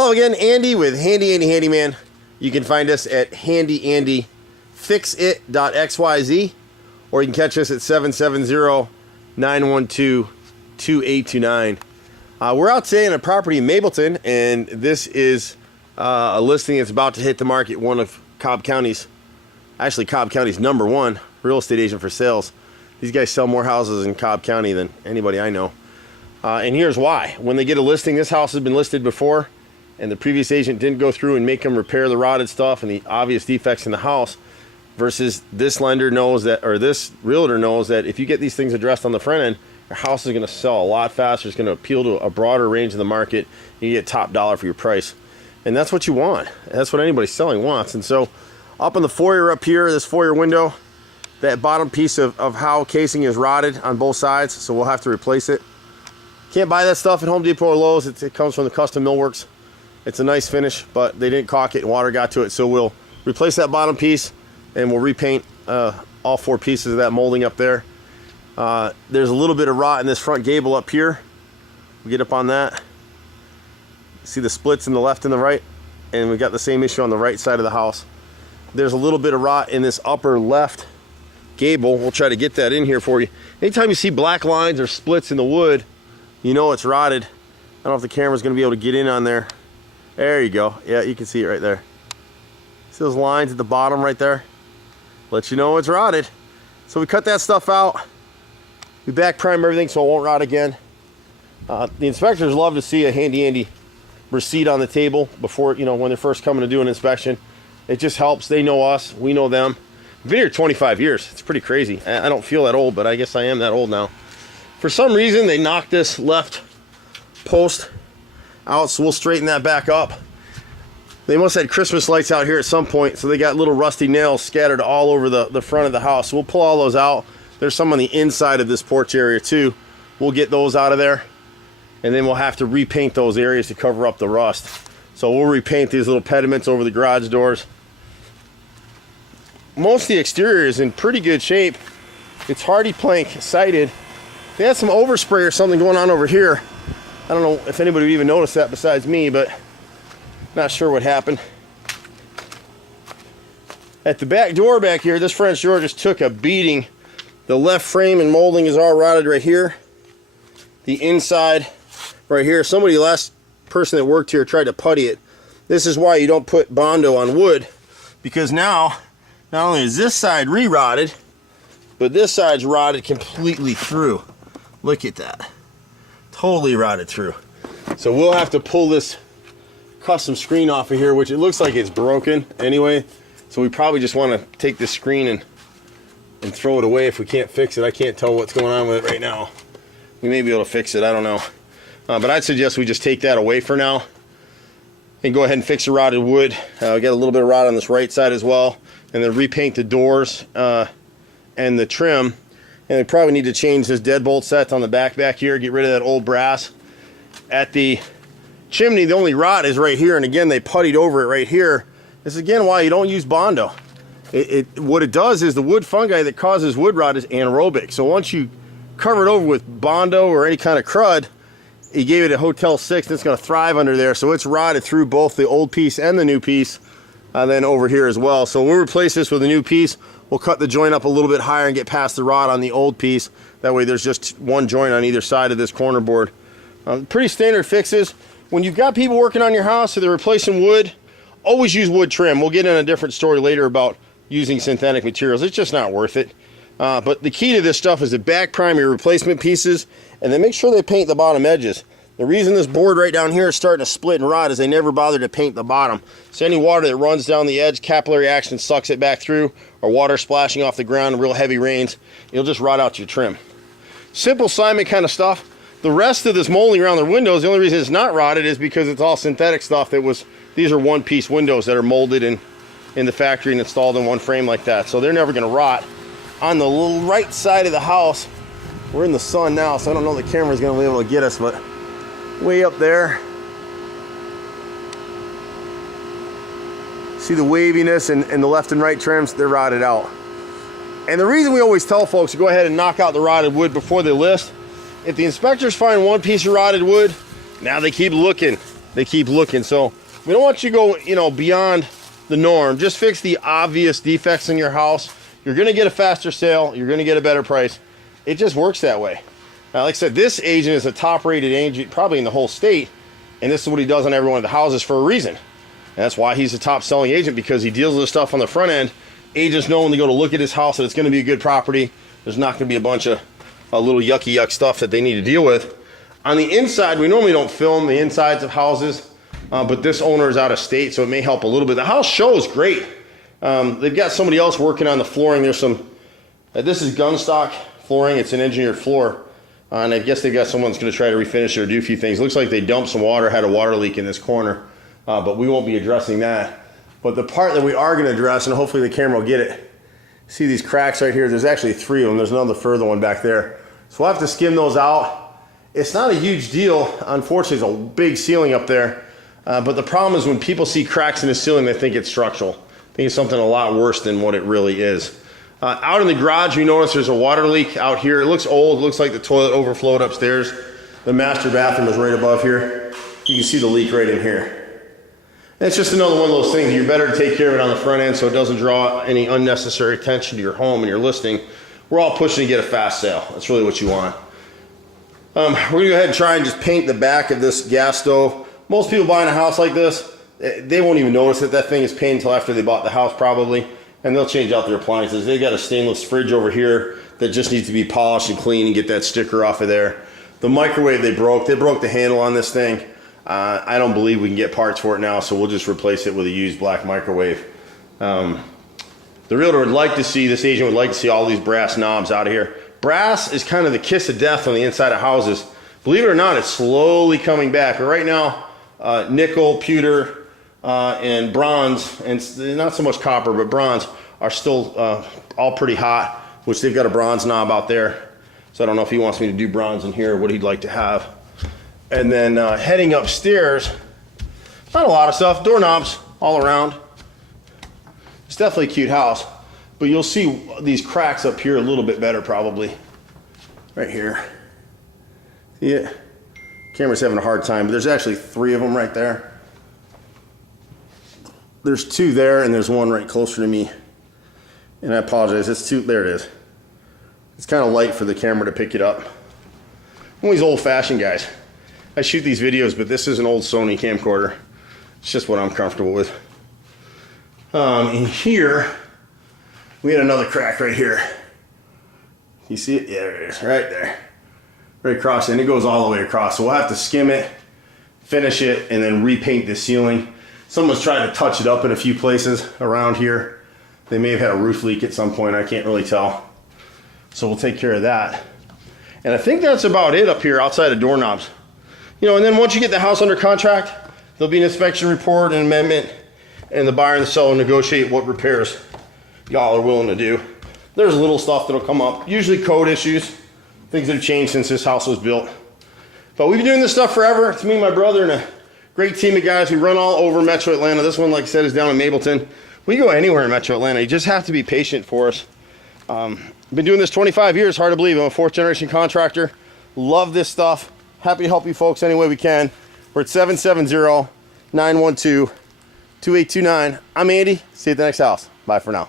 Hello again, Andy with Handy Andy Handyman. You can find us at HandyANDY FIXEDandSOLD, or you can catch us at 770-912-2829. We're out today in a property in Mableton, and this is a listing that's about to hit the market. One of Cobb County's, actually Cobb County's #1 real estate agent for sales. These guys sell more houses in Cobb County than anybody I know. And here's why. When they get a listing, this house has been listed before, and the previous agent didn't go through and make them repair the rotted stuff and the obvious defects in the house, versus this lender knows that, or this realtor knows that if you get these things addressed on the front end, your house is going to sell a lot faster. It's going to appeal to a broader range of the market. You get top dollar for your price. And that's what you want. That's what anybody selling wants. And so up in the foyer up here, this foyer window, that bottom piece of how casing is rotted on both sides, so we'll have to replace it. Can't buy that stuff at Home Depot or Lowe's. It comes from the Custom Millworks. It's a nice finish, but they didn't caulk it and water got to it. So we'll replace that bottom piece and we'll repaint all 4 pieces of that molding up there. There's a little bit of rot in this front gable up here. We'll get up on that. See the splits in the left and the right, and we've got the same issue on the right side of the house. There's a little bit of rot in this upper left gable. We'll try to get that in here for you. Anytime you see black lines or splits in the wood, you know it's rotted. I don't know if the camera's going to be able to get in on there. There you go. Yeah, you can see it right there. See those lines at the bottom right there? Let you know it's rotted. So we cut that stuff out. We back prime everything so it won't rot again. The inspectors love to see a Handy Andy receipt on the table before, you know, when they're first coming to do an inspection. It just helps. They know us, we know them. I've been here 25 years. It's pretty crazy. I don't feel that old, but I guess I am that old now. For some reason, they knocked this left post out, so we'll straighten that back up. They must have had Christmas lights out here at some point, so they got little rusty nails scattered all over the front of the house. So we'll pull all those out. There's some on the inside of this porch area too. We'll get those out of there, and then we'll have to repaint those areas to cover up the rust. So we'll repaint these little pediments over the garage doors. Most of the exterior is in pretty good shape. It's hardy plank sided. They had some overspray or something going on over here. I don't know if anybody would even notice that besides me, but not sure what happened. At the back door back here, this French door just took a beating. The left frame and molding is all rotted right here. The inside right here, last person that worked here tried to putty it. This is why you don't put Bondo on wood, because now not only is this side re-rotted, but this side's rotted completely through. Look at that. Totally rotted through. So we'll have to pull this custom screen off of here, which it looks like it's broken anyway. So we probably just want to take this screen and throw it away if we can't fix it. I can't tell what's going on with it right now. We may be able to fix it, I don't know. But I'd suggest we just take that away for now and go ahead and fix the rotted wood. We got a little bit of rot on this right side as well. And then repaint the doors and the trim. And we probably need to change this deadbolt set on the back here, get rid of that old brass. At the chimney, the only rot is right here, and again, they puttied over it right here. This is again why you don't use Bondo. What it does is the wood fungi that causes wood rot is anaerobic. So once you cover it over with Bondo or any kind of crud, you gave it a Hotel 6, and it's going to thrive under there. So it's rotted through both the old piece and the new piece, and then over here as well. So we'll replace this with a new piece. We'll cut the joint up a little bit higher and get past the rot on the old piece. That way there's just one joint on either side of this corner board. Pretty standard fixes. When you've got people working on your house so they're replacing wood, always use wood trim. We'll get in a different story later about using synthetic materials. It's just not worth it. But the key to this stuff is to back prime your replacement pieces, and then make sure they paint the bottom edges. The reason this board right down here is starting to split and rot is they never bothered to paint the bottom. So any water that runs down the edge, capillary action sucks it back through, or water splashing off the ground in real heavy rains, it'll just rot out your trim. Simple Simon kind of stuff. The rest of this molding around the windows, the only reason it's not rotted is because it's all synthetic stuff that was, these are one-piece windows that are molded in the factory and installed in one frame like that. So they're never gonna rot. On the little right side of the house, we're in the sun now, so I don't know if the camera's gonna be able to get us, but way up there, see the waviness and the left and right trims, they're rotted out. And the reason we always tell folks to go ahead and knock out the rotted wood before they list, if the inspectors find one piece of rotted wood, now they keep looking. they keep looking. So we don't want you to go, you know, beyond the norm. Just fix the obvious defects in your house. You're gonna get a faster sale. You're gonna get a better price. It just works that way. Now, like I said, this agent is a top-rated agent probably in the whole state, and this is what he does on every one of the houses for a reason. And that's why he's a top-selling agent, because he deals with this stuff on the front end. Agents know when they go to look at his house that it's going to be a good property. There's not going to be a bunch of little yucky yuck stuff that they need to deal with. On the inside, we normally don't film the insides of houses, but this owner is out of state, so it may help a little bit. The house shows great. They've got somebody else working on the flooring. There's some, this is gun stock flooring. It's an engineered floor. And I guess they've got someone that's going to try to refinish it or do a few things. Looks like they dumped some water, had a water leak in this corner, but we won't be addressing that. But the part that we are going to address, and hopefully the camera will get it, see these cracks right here? There's actually 3 of them. There's another further one back there. So we'll have to skim those out. It's not a huge deal. Unfortunately, there's a big ceiling up there. But the problem is when people see cracks in the ceiling, they think it's structural. I think it's something a lot worse than what it really is. Out in the garage, you notice there's a water leak out here. It looks old. It looks like the toilet overflowed upstairs. The master bathroom is right above here. You can see the leak right in here. And it's just another one of those things. You're better to take care of it on the front end so it doesn't draw any unnecessary attention to your home and your listing. We're all pushing to get a fast sale. That's really what you want. We're going to go ahead and try and just paint the back of this gas stove. Most people buying a house like this, they won't even notice that thing is painted until after they bought the house probably. And they'll change out their appliances. They got a stainless fridge over here that just needs to be polished and clean and get that sticker off of there. The microwave they broke the handle on this thing. I don't believe we can get parts for it now, so we'll just replace it with a used black microwave. The realtor would like to see, this agent would like to see all these brass knobs out of here. Brass is kind of the kiss of death on the inside of houses. Believe it or not, it's slowly coming back. But right now, nickel, pewter, and bronze, and not so much copper, but bronze are still all pretty hot, which they've got a bronze knob out there. So I don't know if he wants me to do bronze in here or what he'd like to have. And then heading upstairs, not a lot of stuff, doorknobs all around. It's definitely a cute house, but you'll see these cracks up here a little bit better probably. Right here. See it? Camera's having a hard time, but there's actually 3 of them right there. There's 2 there, and there's 1 right closer to me. And I apologize, it's 2, there it is. It's kind of light for the camera to pick it up. I'm always old-fashioned, guys. I shoot these videos, but this is an old Sony camcorder. It's just what I'm comfortable with. In here, we had another crack right here. You see it? Yeah, there it is, right there. Right across, and it goes all the way across. So we'll have to skim it, finish it, and then repaint the ceiling. Someone's tried to touch it up in a few places around here. They may have had a roof leak at some point, I can't really tell. So we'll take care of that. And I think that's about it up here outside of doorknobs. You know, and then once you get the house under contract, there'll be an inspection report and amendment, and the buyer and the seller negotiate what repairs y'all are willing to do. There's little stuff that'll come up, usually code issues, things that have changed since this house was built. But we've been doing this stuff forever. It's me and my brother and a great team of guys who run all over Metro Atlanta. This one, like I said, is down in Mableton. We go anywhere in Metro Atlanta. You just have to be patient for us. Been doing this 25 years, hard to believe. I'm a 4th-generation contractor. Love this stuff. Happy to help you folks any way we can. We're at 770-912-2829. I'm Andy. See you at the next house. Bye for now.